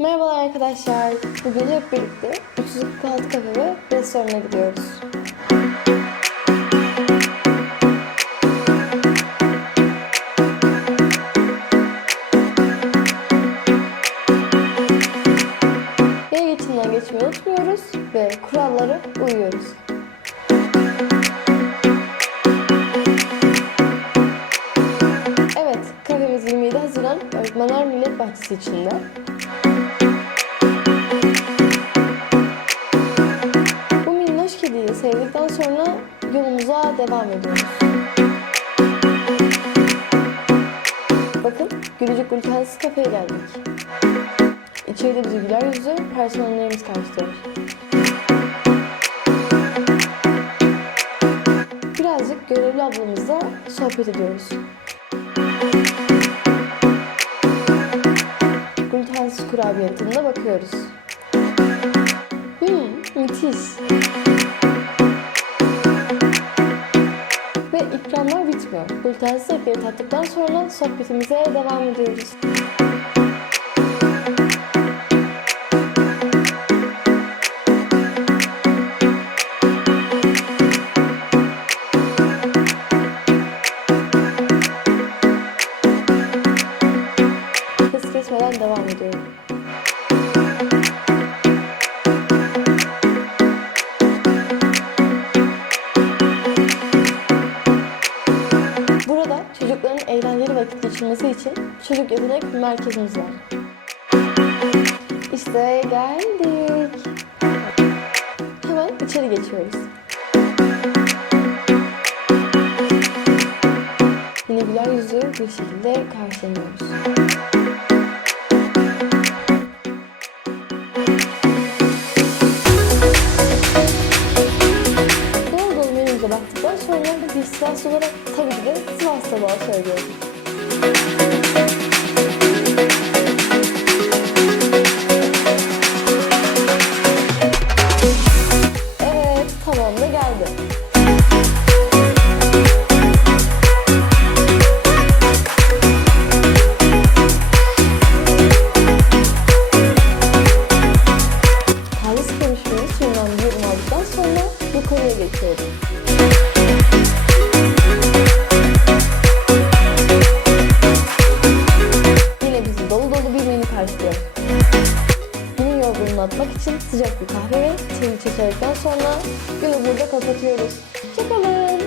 Merhabalar arkadaşlar. Bugün hep birlikte 346 kafe ve restorana gidiyoruz. Yaya geçimden geçmeyi unutmuyoruz ve kurallara uyuyoruz. Evet, kafemiz 27 Haziran Öğretmenler Millet Bahçesi içinde. Sevdikten sonra yolumuza devam ediyoruz. Bakın, Gülücük Gültensiz kafeye geldik. İçeride bizi güler yüzlü personellerimiz karşılıyor. Birazcık görevli ablamızla sohbet ediyoruz. Glutensiz kurabiye tadına bakıyoruz. Hmm, müthiş. Bitmiyor. Glutensiz ekleri tattıktan sonra sohbetimize devam ediyoruz. Hız devam ediyorum. Vakit için çocuk yetenek merkezimiz var. İşte geldik. Hemen içeri geçiyoruz. Yine güler yüzlü bir şekilde karşılanıyoruz. Dolu dolu menümüze baktıktan sonra bir Sivas olarak tabii ki de Sivas tabağı söylüyorum. Evet, tamam da geldi. aydınlatmak için sıcak bir kahve ve çayı çekerekten sonra günü burada kapatıyoruz. Hoşçakalın.